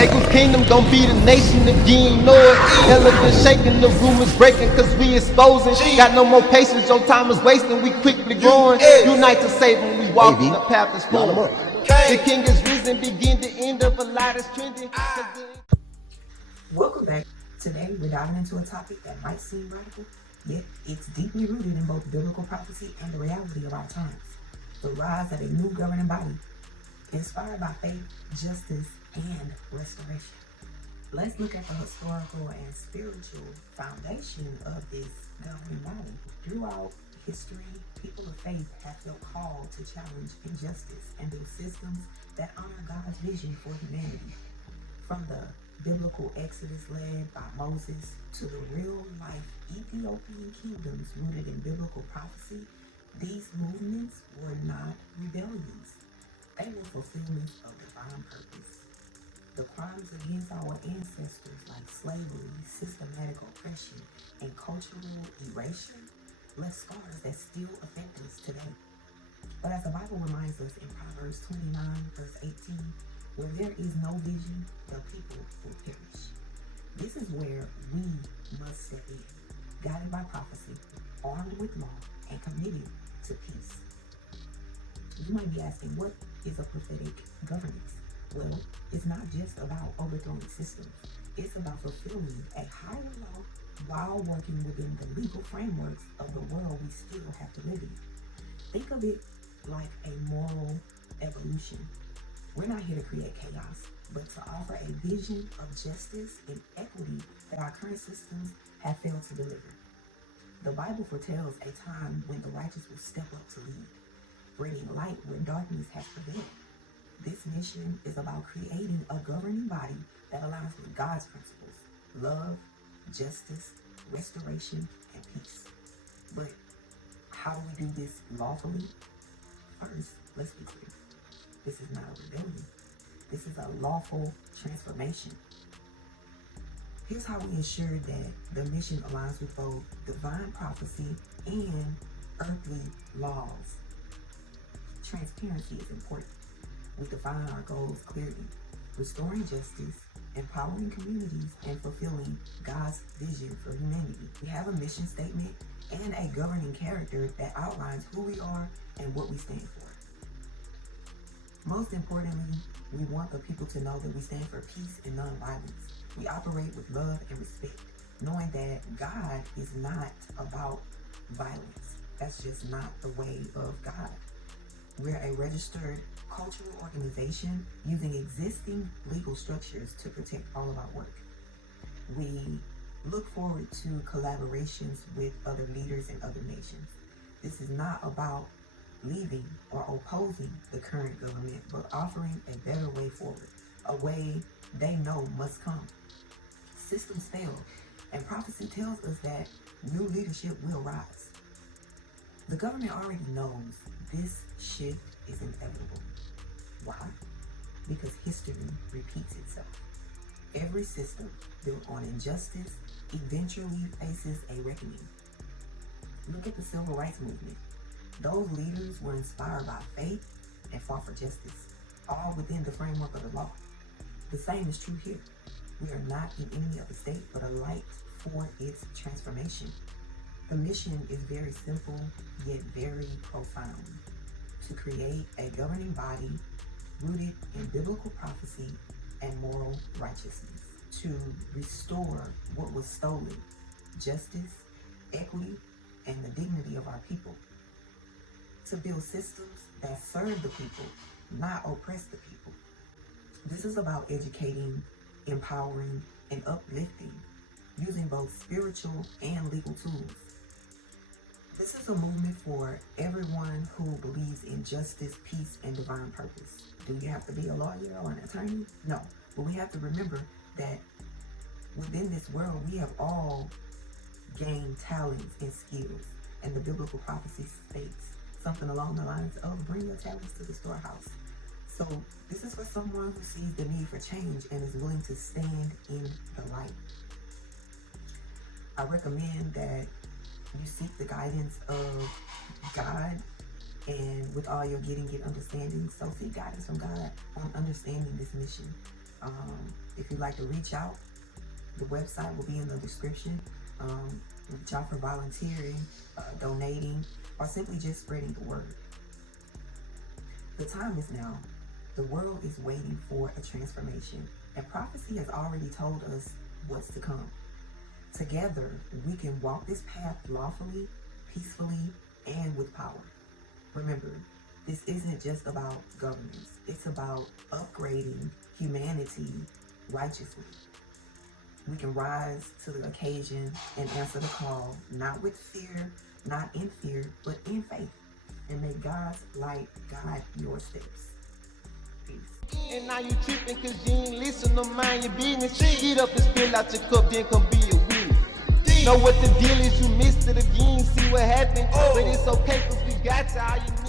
Negus Kingdom gon' be the nation if you ain't know it. Hella been shaking, the rumors breaking cause we exposing. Got no more patience, your time is wasting, we quickly growing. Unite to save when we walk in the path that's flowing. The king is risen, begin the end of a lot is trending. Welcome back. Today we're diving into a topic that might seem radical, yet it's deeply rooted in both biblical prophecy and the reality of our times. The rise of a new governing body, inspired by faith, justice, and restoration. Let's look at the historical and spiritual foundation of this governing body. Throughout history, people of faith have felt called to challenge injustice and build systems that honor God's vision for humanity. From the biblical Exodus led by Moses to the real-life Ethiopian kingdoms rooted in biblical prophecy, these movements were not rebellions. They were fulfillments of divine purpose. The crimes against our ancestors like slavery, systematic oppression, and cultural erasure left scars that still affect us today. But as the Bible reminds us in Proverbs 29, verse 18, where there is no vision, the people will perish. This is where we must step in, guided by prophecy, armed with law, and committed to peace. You might be asking, what is a prophetic governance? Well, it's not just about overthrowing systems. It's about fulfilling a higher law while working within the legal frameworks of the world we still have to live in. Think of it like a moral evolution. We're not here to create chaos, but to offer a vision of justice and equity that our current systems have failed to deliver. The Bible foretells a time when the righteous will step up to lead, bringing light where darkness has prevailed. This mission is about creating a governing body that aligns with God's principles: love, justice, restoration, and peace. But how do we do this lawfully? First, let's be clear. This is not a rebellion. This is a lawful transformation. Here's how we ensure that the mission aligns with both divine prophecy and earthly laws. Transparency is important. We define our goals clearly: restoring justice, empowering communities, and fulfilling God's vision for humanity. We have a mission statement and a governing character that outlines who we are and what we stand for. Most importantly, we want the people to know that we stand for peace and nonviolence. We operate with love and respect, knowing that God is not about violence. That's just not the way of God. We're a registered cultural organization using existing legal structures to protect all of our work. We look forward to collaborations with other leaders in other nations. This is not about leaving or opposing the current government, but offering a better way forward, a way they know must come. Systems fail, and prophecy tells us that new leadership will rise. The government already knows this shift is inevitable. Why? Because history repeats itself. Every system built on injustice eventually faces a reckoning. Look at the Civil Rights Movement. Those leaders were inspired by faith and fought for justice, all within the framework of the law. The same is true here. We are not an enemy of the state, but a light for its transformation. The mission is very simple, yet very profound: to create a governing body rooted in biblical prophecy and moral righteousness, to restore what was stolen: justice, equity, and the dignity of our people, to build systems that serve the people, not oppress the people. This is about educating, empowering, and uplifting, using both spiritual and legal tools. This is a movement for everyone who believes in justice, peace, and divine purpose. Do you have to be a lawyer or an attorney? No, but we have to remember that within this world, we have all gained talents and skills, and the biblical prophecy states something along the lines of bring your talents to the storehouse. So this is for someone who sees the need for change and is willing to stand in the light. I recommend that you seek the guidance of God, and with all you're getting, get understanding. So seek guidance from God on understanding this mission. If you'd like to reach out, the website will be in the description. Reach out for volunteering, donating, or simply just spreading the word. The time is now. The world is waiting for a transformation, and prophecy has already told us what's to come. Together, we can walk this path lawfully, peacefully, and with power. Remember, this isn't just about governance. It's about upgrading humanity righteously. We can rise to the occasion and answer the call, not with fear, not in fear, but in faith, and may God's light guide your steps. Peace. And now you tripping cause you ain't listen to mind your business. Get up and spill out your cup, then come be a witness. Know what the deal is, you missed it again, see what happened. But it's okay cause we got you.